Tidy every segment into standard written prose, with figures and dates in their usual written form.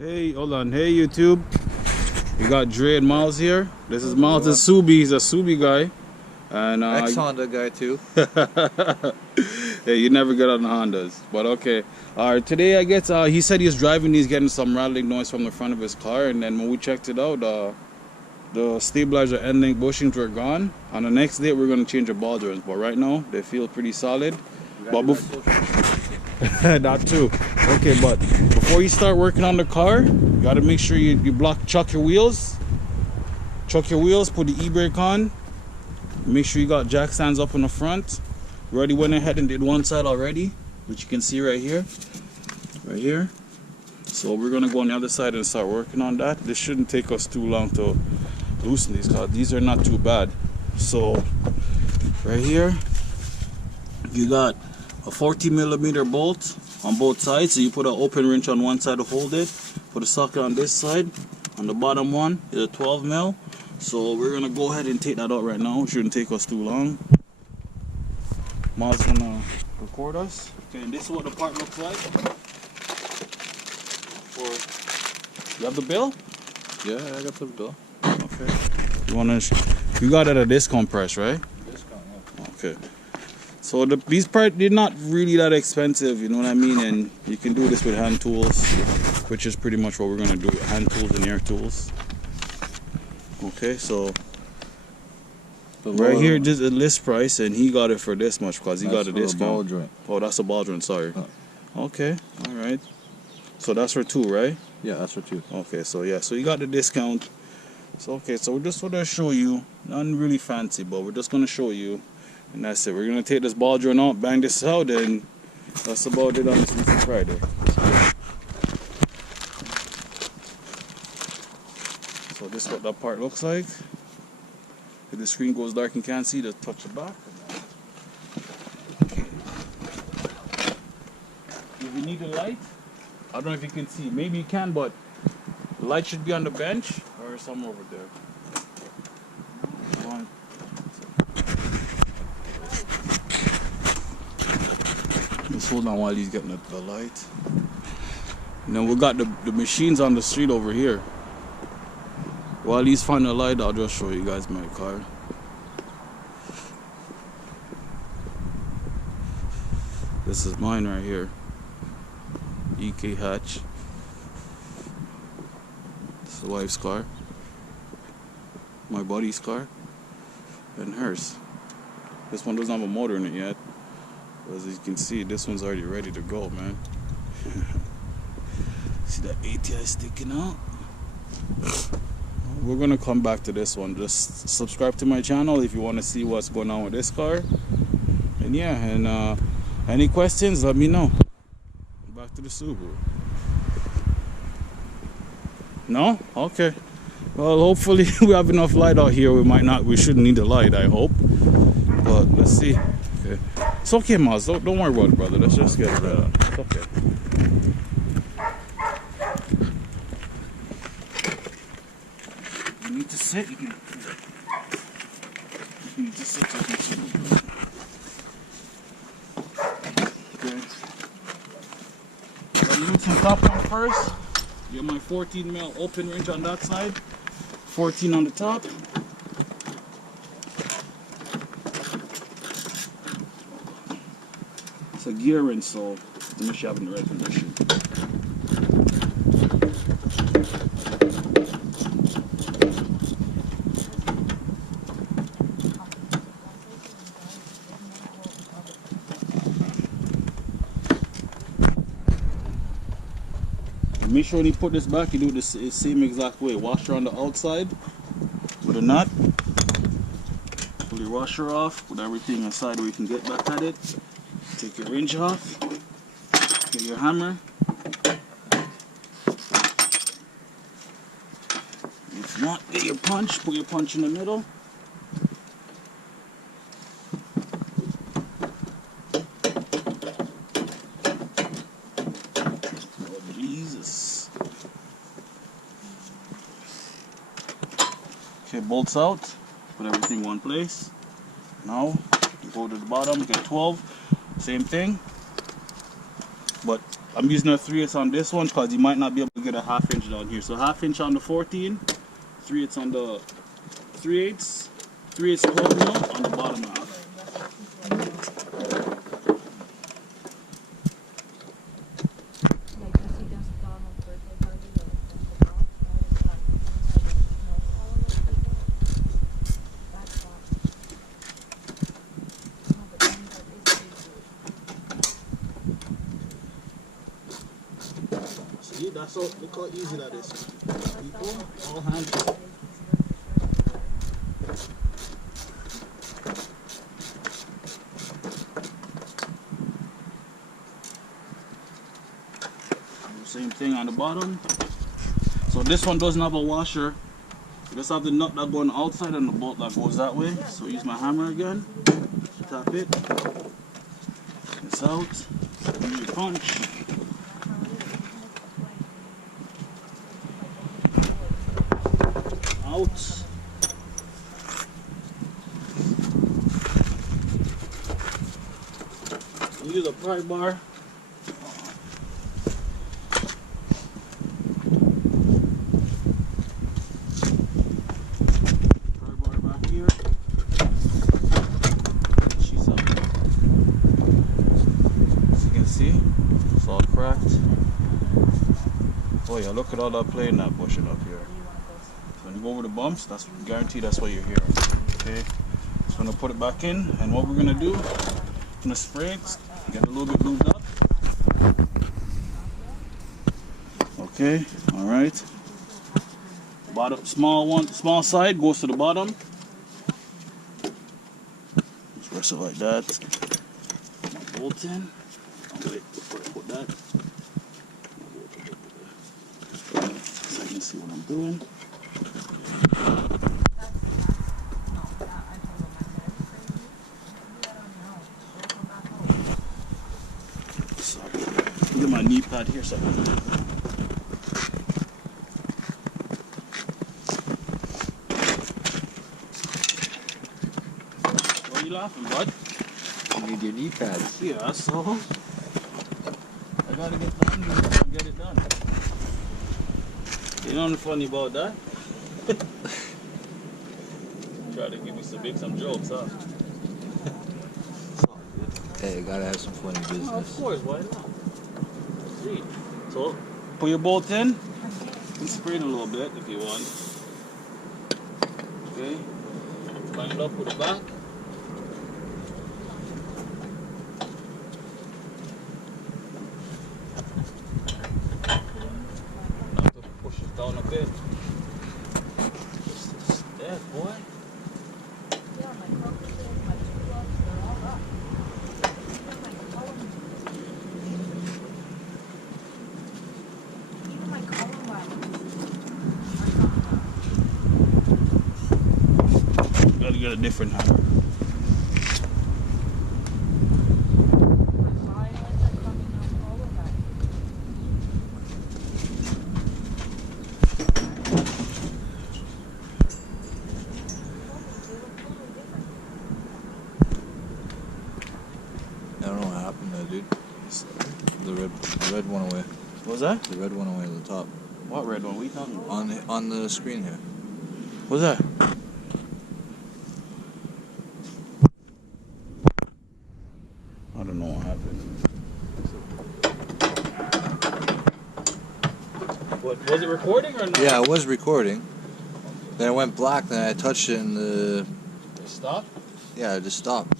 Hey, hold on. Hey, YouTube. We got Dre and Miles here. This is Miles and Subi. He's a Subi guy. And ex-Honda guy too. Hey, you never get on the Hondas. But okay. Today, I guess he said he's driving. He's getting some rattling noise from the front of his car. And then when we checked it out, the stabilizer end link bushings were gone. On the next day, we're going to change the ball joints. But right now, they feel pretty solid. But that too. Okay, but before you start working on the car, you got to make sure you chuck your wheels. Chuck your wheels, put the e-brake on. Make sure you got jack stands up in the front. We already went ahead and did one side already, which you can see right here. Right here. So we're going to go on the other side and start working on that. This shouldn't take us too long to loosen these because these are not too bad. So right here, you got a 40mm bolt on both sides. So you put an open wrench on one side to hold it. Put a socket on this side. On the bottom one is a 12mm. So we're gonna go ahead and take that out right now. It shouldn't take us too long. Ma's gonna record us. Okay, and this is what the part looks like. You have the bill? Yeah, I got the bill. Okay. You got it at a discount price, right? Discount, yeah. Okay. So these parts, they're not really that expensive, you know what I mean? And you can do this with hand tools, which is pretty much what we're gonna do. Hand tools and air tools. Okay, so right here, just a list price, and he got it for this much because he got a discount. Ball joint. Oh, that's a ball joint. Sorry. Okay, all right. So that's for two, right? Yeah, that's for two. Okay, so yeah, so you got the discount. So okay, so we're just gonna show you, nothing really fancy, but we're just gonna show you, and that's it. We're gonna take this ball joint out, bang this out, and that's about it on this Friday. So this is what that part looks like. If the screen goes dark and can't see, just touch the back. If you need a light, I don't know if you can see. Maybe you can, but the light should be on the bench or somewhere over there. Just hold on while he's getting the light. And then we got the machines on the street over here. While he's finding a light, I'll just show you guys my car. This is mine right here. EK hatch. This is the wife's car. My buddy's car. And hers. This one doesn't have a motor in it yet. As you can see, this one's already ready to go, man. See that ATI sticking out? We're gonna come back to this one. Just subscribe to my channel if you want to see what's going on with this car. And yeah, and any questions, let me know. Back to the Subaru. No? Okay. Well, hopefully we have enough light out here. We shouldn't need the light, I hope. But let's see. Okay. It's okay, Maz. Don't worry about it, brother. Let's just get it right on. It's okay. You need to sit. You need to sit. Okay. I'm using top one first. You have my 14mm open wrench on that side. 14 on the top. It's a gear wrench, so make sure you have it in the right position. Make sure when you put this back, you do it the same exact way. Washer on the outside with a nut. Pull your washer off, put everything inside where you can get back at it. Take your wrench off. Get your hammer. If not, get your punch. Put your punch in the middle. Okay, bolts out, put everything in one place. Now, you go to the bottom, get 12, same thing. But I'm using a 3/8 on this one because you might not be able to get a 1/2 inch down here. So 1/2 inch on the 14, 3/8 on the 3/8, 3/8 12 mil on the bottom half. See, that's all. Look how easy that is. People, all hands. Same thing on the bottom. So this one doesn't have a washer. You just have the nut that goes outside and the bolt that goes that way. So use my hammer again. Tap it. It's out. And you punch. Out. Use a pry bar. Pry bar back here. She's up. As you can see, it's all cracked. Oh yeah, look at all that plane that pushing up here. When you go over the bumps, that's guaranteed that's what you're hearing. Okay, so I'm gonna put it back in, and what we're gonna do, I'm gonna spray it, get a little bit lubed up. Okay, all right. Bottom, small side goes to the bottom. Just press it like that. Bolt in. Wait, before I put that. So I can see what I'm doing. Get my knee pad here so I can. Why are you laughing, bud? You need your knee pads. Yeah, so I gotta get down here and get it done. You know what's funny about that? Try to give me some jokes, huh? Hey, you gotta have some funny business. Of course, why not? Sweet. So, put your bolt in. You can spray it a little bit if you want. Okay. Line it up with the back. Now to push it down a bit. There, boy. Gotta get a different hammer. I don't know what happened there, dude. The red one away. What was that? The red one away at the top. What red one? What are you talking about? On the screen here. What's that? I don't know what happened. What was it recording or not? Yeah, it was recording. Then it went black. Then I touched it and the. It stopped? Yeah, it just stopped.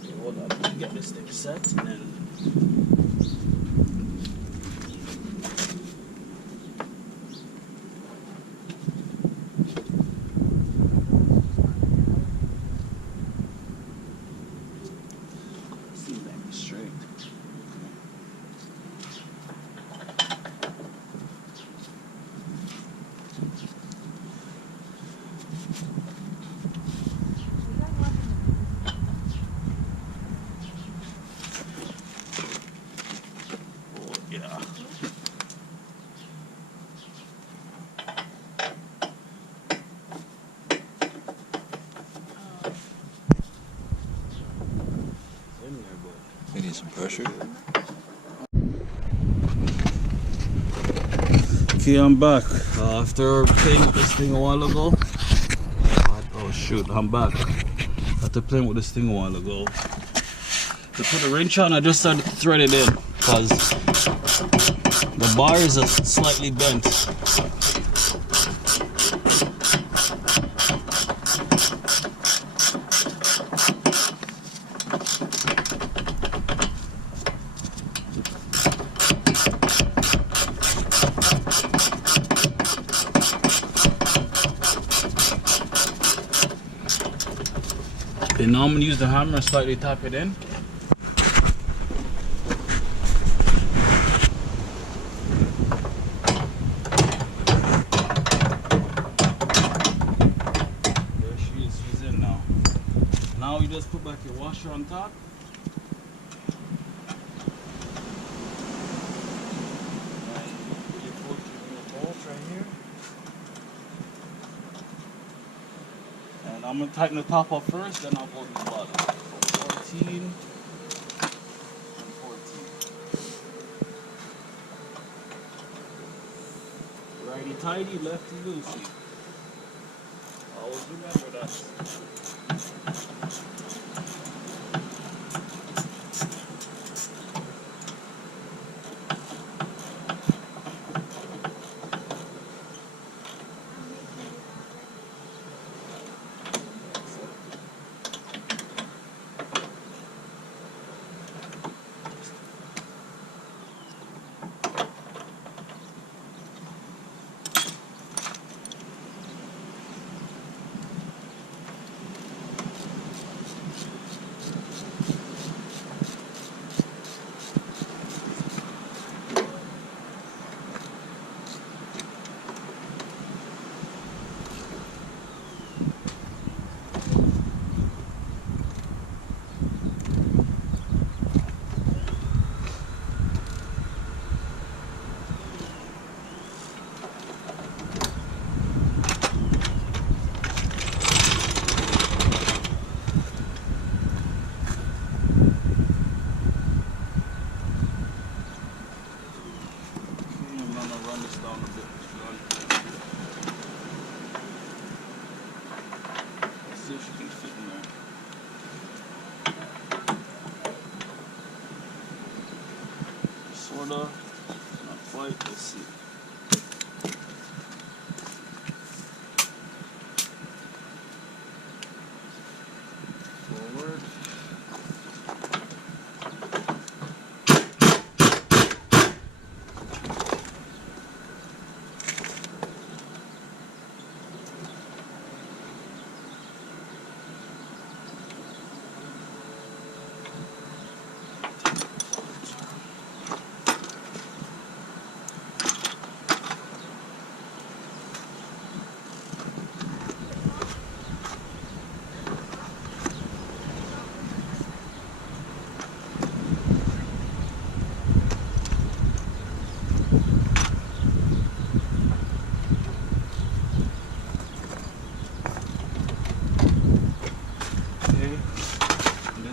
Okay, hold on. Let me get this thing set and then. Seems like it's straight. Oh, yeah. In there. Okay, I'm back. After playing with this thing a while ago. Oh shoot, I'm back. After playing with this thing a while ago. To put the wrench on, I just started to thread it in because the bars are slightly bent. Okay, now I'm going to use the hammer and slightly tap it in. There she is, she's in now. Now you just put back your washer on top. And I'm going to tighten the top up first, then I'll go to the bottom. So 14 and 14. Righty tighty, lefty loosey. Always remember that. Not quite, let's see. Forward.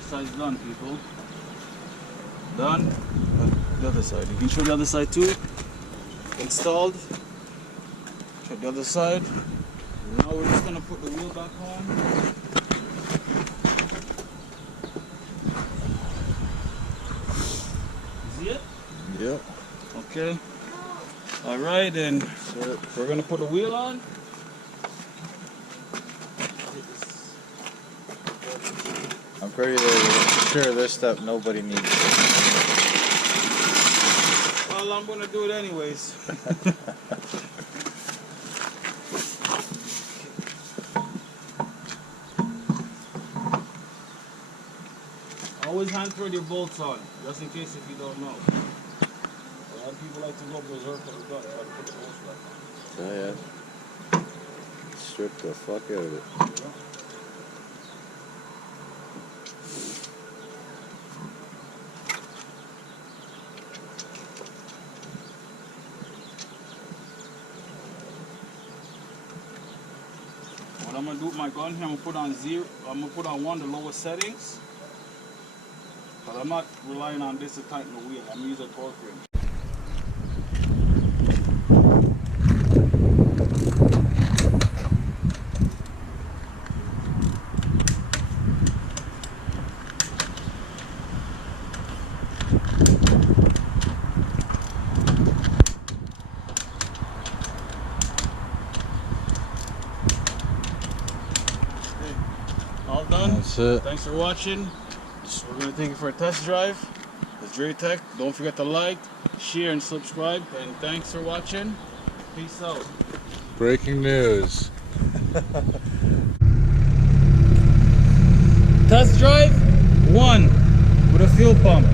Side's done, people. Done. The other side. You can show the other side too. Installed. Check the other side. Now we're just gonna put the wheel back on. See it? Yep. Okay. All right, and we're gonna put the wheel on. I'm pretty sure this stuff nobody needs. Well, I'm gonna do it anyways. Always hand thread your bolts on, just in case if you don't know. A lot of people like to go berserk with the gun, try to put the bolts back on. Oh yeah. Strip the fuck out of it. Yeah. What I'm gonna do with my gun here, I'm gonna put on 0. I'm gonna put on 1, the lowest settings. But I'm not relying on this to tighten the wheel. I'm gonna use a torque wrench. That's it. Thanks for watching. We're gonna take it for a test drive. It's Dre Tech. Don't forget to like, share, and subscribe. And thanks for watching. Peace out. Breaking news. Test drive 1 with a fuel pump.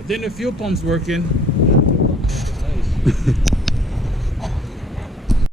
I think the fuel pump's working. Nice.